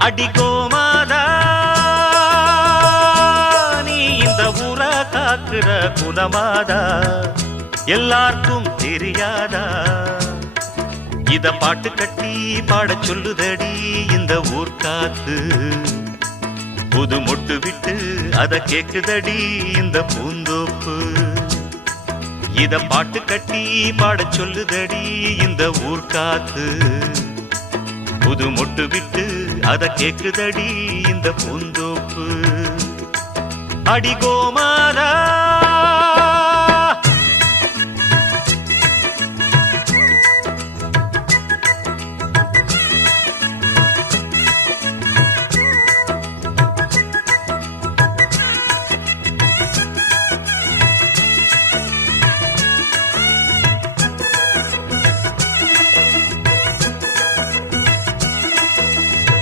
அடிகோமாதா நீ இந்த ஊர காக்குற குலமாதா எல்லாருக்கும் தெரியாதா இத பாட்டு கட்டி பாடச் சொல்லுதடி இந்த ஊர் காத்து புது மொட்டு விட்டு அத கேக்குதடி இந்த பூந்தோப்பு இத பாட்டு கட்டி பாடச் சொல்லுதடி இந்த ஊர் காத்து புது மொட்டு விட்டு அத கேக்குதடி இந்த பூந்தோப்பு அடிகோமாதா